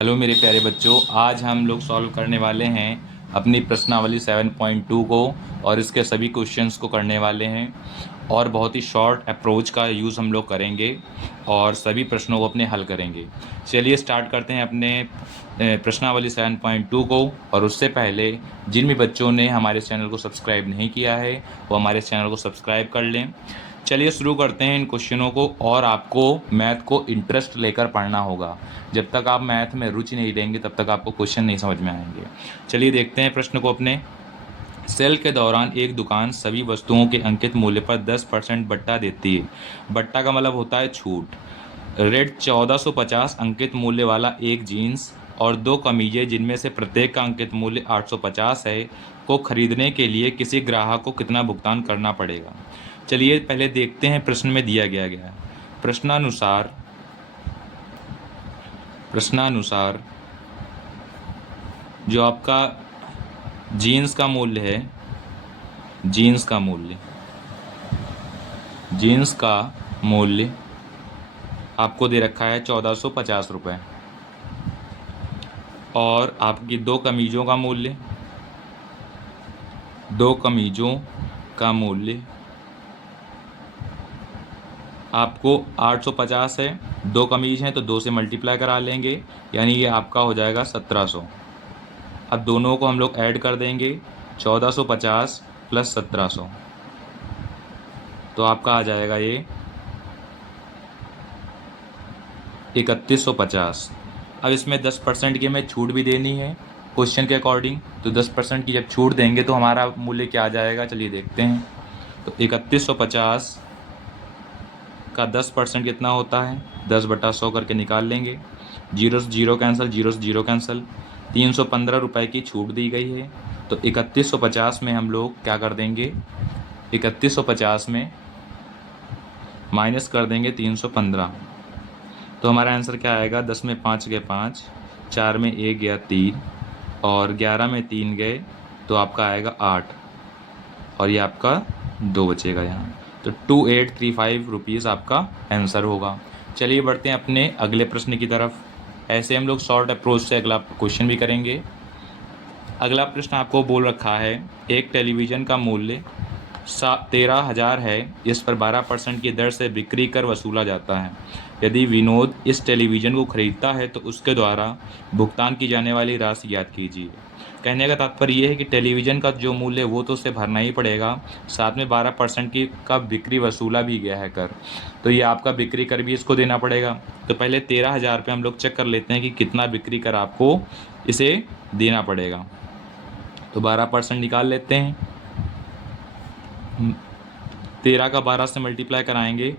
Hello मेरे प्यारे बच्चों, आज हम लोग सॉल्व करने वाले हैं अपनी प्रश्नावली 7.2 को और इसके सभी क्वेश्चंस को करने वाले हैं और बहुत ही शॉर्ट अप्रोच का यूज़ हम लोग करेंगे और सभी प्रश्नों को अपने हल करेंगे। चलिए स्टार्ट करते हैं अपने प्रश्नावली 7.2 को। और उससे पहले जिन भी बच्चों ने हमारे चैनल को सब्सक्राइब नहीं किया है वो हमारे चैनल को सब्सक्राइब कर लें। चलिए शुरू करते हैं इन क्वेश्चनों को। और आपको मैथ को इंटरेस्ट लेकर पढ़ना होगा। जब तक आप मैथ में रुचि नहीं लेंगे तब तक आपको क्वेश्चन नहीं समझ में आएंगे। चलिए देखते हैं प्रश्न को अपने। सेल के दौरान एक दुकान सभी वस्तुओं के अंकित मूल्य पर 10% बट्टा देती है। बट्टा का मतलब होता है छूट। रेट 1450 अंकित मूल्य वाला एक जीन्स और दो कमीजें जिनमें से प्रत्येक का अंकित मूल्य 850 है को खरीदने के लिए किसी ग्राहक को कितना भुगतान करना पड़ेगा। चलिए पहले देखते हैं प्रश्न में दिया गया है। प्रश्नानुसार जो आपका जीन्स का मूल्य है, जीन्स का मूल्य आपको दे रखा है 1450 रुपये और आपकी दो कमीज़ों का मूल्य आपको 850 है। दो कमीज हैं तो 2 से मल्टीप्लाई करा लेंगे, यानी ये आपका हो जाएगा 1700। अब दोनों को हम लोग ऐड कर देंगे, 1450 प्लस 1700, तो आपका आ जाएगा ये 3150। अब इसमें 10% की हमें छूट भी देनी है क्वेश्चन के अकॉर्डिंग, तो 10% की जब छूट देंगे तो हमारा मूल्य क्या आ जाएगा, चलिए देखते हैं। तो 3150 का 10% कितना होता है, 10/100 करके निकाल लेंगे। जीरो से जीरो कैंसिल, जीरो से जीरो कैंसिल। 315 रुपये की छूट दी गई है, तो 3150 में हम लोग क्या कर देंगे, 3150 में माइनस कर देंगे 315, तो हमारा आंसर क्या आएगा, 10 में 5 गए 5, 4 में 1 गया 3 और 11 में 3 गए तो आपका आएगा 8 और ये आपका 2 बचेगा यहाँ, तो 2835 रुपीज़ आपका आंसर होगा। चलिए बढ़ते हैं अपने अगले प्रश्न की तरफ। ऐसे हम लोग शॉर्ट अप्रोच से अगला क्वेश्चन भी करेंगे। अगला प्रश्न आपको बोल रखा है, एक टेलीविज़न का मूल्य 13,000 है, इस पर 12% की दर से बिक्री कर वसूला जाता है। यदि विनोद इस टेलीविज़न को खरीदता है तो उसके द्वारा भुगतान की जाने वाली राशि ज्ञात कीजिए। कहने का तात्पर्य ये है कि टेलीविज़न का जो मूल्य है वो तो उसे भरना ही पड़ेगा, साथ में 12% की का बिक्री वसूला भी गया है कर, तो ये आपका बिक्री कर भी इसको देना पड़ेगा। तो पहले 13,000 पे हम लोग चेक कर लेते हैं कि कितना बिक्री कर आपको इसे देना पड़ेगा। तो 12% निकाल लेते हैं। 13 का 12 से मल्टीप्लाई कराएंगे,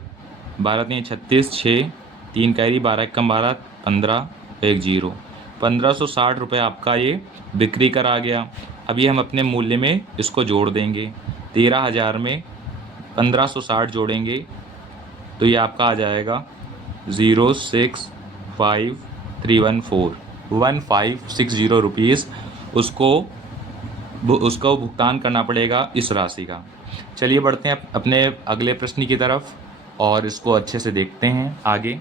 12 3 36, 6 3 कैरी, 12 1 12, 15 1 0, 1560 रुपये आपका ये बिक्री कर आ गया। अभी हम अपने मूल्य में इसको जोड़ देंगे, 13,000 में 1560 जोड़ेंगे तो ये आपका आ जाएगा 065,314 रुपीज़ उसको भुगतान करना पड़ेगा इस राशि का। चलिए बढ़ते हैं अपने अगले प्रश्न की तरफ और इसको अच्छे से देखते हैं आगे।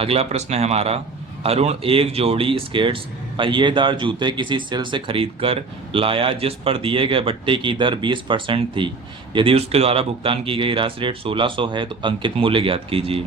अगला प्रश्न है हमारा, अरुण एक जोड़ी स्केट्स पहिएदार जूते किसी सेल से खरीदकर लाया जिस पर दिए गए बट्टे की दर 20% थी। यदि उसके द्वारा भुगतान की गई राशि रेट 1600 है तो अंकित मूल्य ज्ञात कीजिए।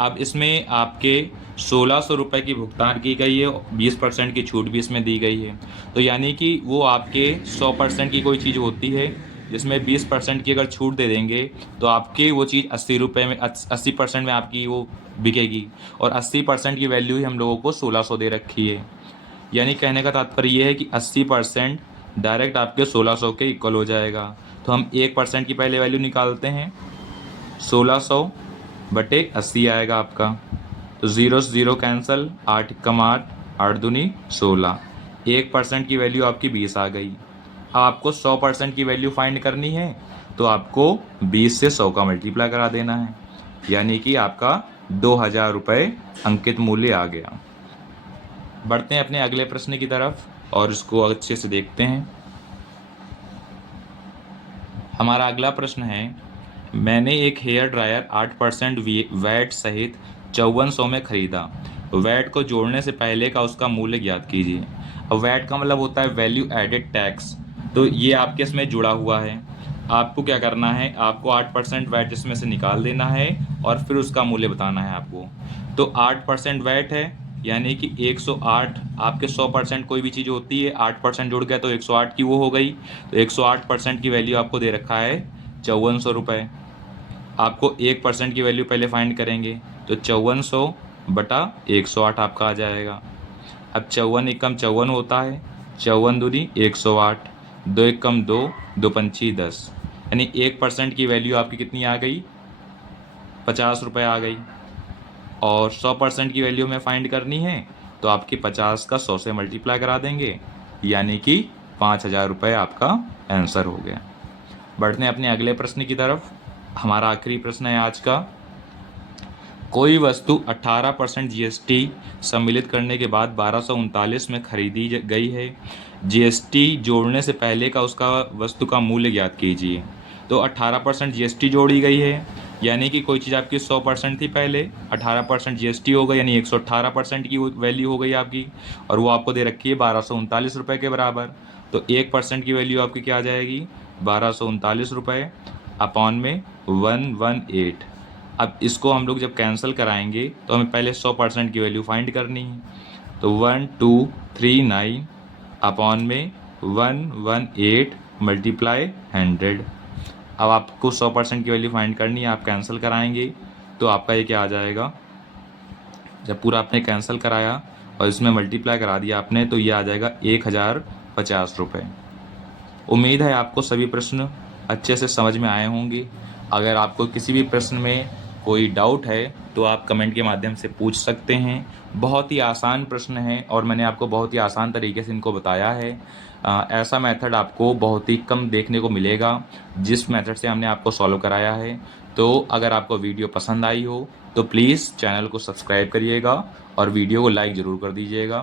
अब इसमें आपके 1600 रुपये की भुगतान की गई है, 20% की छूट भी इसमें दी गई है, तो यानी कि वो आपके 100% की कोई चीज़ होती है जिसमें 20% की अगर छूट दे देंगे तो आपकी वो चीज़ 80 रुपये में 80% में आपकी वो बिकेगी, और 80% की वैल्यू ही हम लोगों को 1600 दे रखी है। यानी कहने का तात्पर्य ये है कि 80% डायरेक्ट आपके 1600 के इक्वल हो जाएगा। तो हम 1% की पहले वैल्यू निकालते हैं, 1600/80 आएगा आपका, तो 0 से 0 कैंसिल, 8 कम 8, 8 दूनी 16, 1% की वैल्यू आपकी 20 आ गई। अब आपको 100% की वैल्यू फाइंड करनी है तो आपको 20 से 100 का मल्टीप्लाई करा देना है, यानी कि आपका 2000 रुपये अंकित मूल्य आ गया। बढ़ते हैं अपने अगले प्रश्न की तरफ और इसको अच्छे से देखते हैं। हमारा अगला प्रश्न है, मैंने एक हेयर ड्रायर 8% वैट सहित 5400 में ख़रीदा वैट को जोड़ने से पहले का उसका मूल्य ज्ञात कीजिए। अब वैट का मतलब होता है वैल्यू एडेड टैक्स, तो ये आपके इसमें जुड़ा हुआ है। आपको क्या करना है, आपको 8% वैट इसमें से निकाल देना है और फिर उसका मूल्य बताना है आपको। तो 8% वैट है, यानी कि 108। आपके 100% कोई भी चीज़ होती है, 8% जुड़ गया तो 108 की वो हो गई। तो 108% की वैल्यू आपको दे रखा है 5400 रुपये। आपको 1% की वैल्यू पहले फाइंड करेंगे, तो 5400 बटा 108 आपका आ जाएगा। अब 54 एकम 54 होता है, 54 दूनी 108, 2 एकम 2, 2 पंची 10, यानी 1% की वैल्यू आपकी कितनी आ गई, 50 रुपये आ गई। और 100% की वैल्यू में फाइंड करनी है तो आपकी 50 का 100 से मल्टीप्लाई करा देंगे, यानी कि 5000 रुपये आपका आंसर हो गया। बढ़ते हैं अपने अगले प्रश्न की तरफ। हमारा आखिरी प्रश्न है आज का। कोई वस्तु 18% जीएसटी सम्मिलित करने के बाद 1239 में खरीदी गई है। जीएसटी जोड़ने से पहले का उसका वस्तु का मूल्य ज्ञात कीजिए। तो 18% जीएसटी जोड़ी गई है, यानी कि कोई चीज़ आपकी 100% थी पहले, 18% जीएसटी हो गई, यानी 118% की वैल्यू हो गई आपकी, और वो आपको दे रखी है 1239 रुपये के बराबर। तो 1% की वैल्यू आपकी क्या आ जाएगी, 1239 रुपये अपॉन में 118। अब इसको हम लोग जब कैंसिल कराएंगे तो हमें पहले 100% की वैल्यू फाइंड करनी है। तो 1239 अपॉन में 118 मल्टीप्लाई 100। अब आपको 100% की वैल्यू फाइंड करनी है, आप कैंसिल कराएंगे तो आपका ये क्या आ जाएगा, जब पूरा आपने कैंसिल कराया और इसमें मल्टीप्लाई करा दिया आपने, तो ये आ जाएगा 1050 रुपये। उम्मीद है आपको सभी प्रश्न अच्छे से समझ में आए होंगे। अगर आपको किसी भी प्रश्न में कोई डाउट है तो आप कमेंट के माध्यम से पूछ सकते हैं। बहुत ही आसान प्रश्न है और मैंने आपको बहुत ही आसान तरीके से इनको बताया है। ऐसा मेथड आपको बहुत ही कम देखने को मिलेगा जिस मेथड से हमने आपको सॉल्व कराया है। तो अगर आपको वीडियो पसंद आई हो तो प्लीज़ चैनल को सब्सक्राइब करिएगा और वीडियो को लाइक ज़रूर कर दीजिएगा।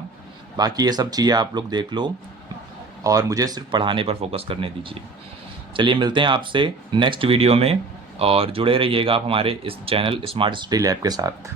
बाकी ये सब चीज़ें आप लोग देख लो और मुझे सिर्फ पढ़ाने पर फोकस करने दीजिए। चलिए मिलते हैं आपसे नेक्स्ट वीडियो में और जुड़े रहिएगा आप हमारे इस चैनल स्मार्ट स्टडी लैब के साथ।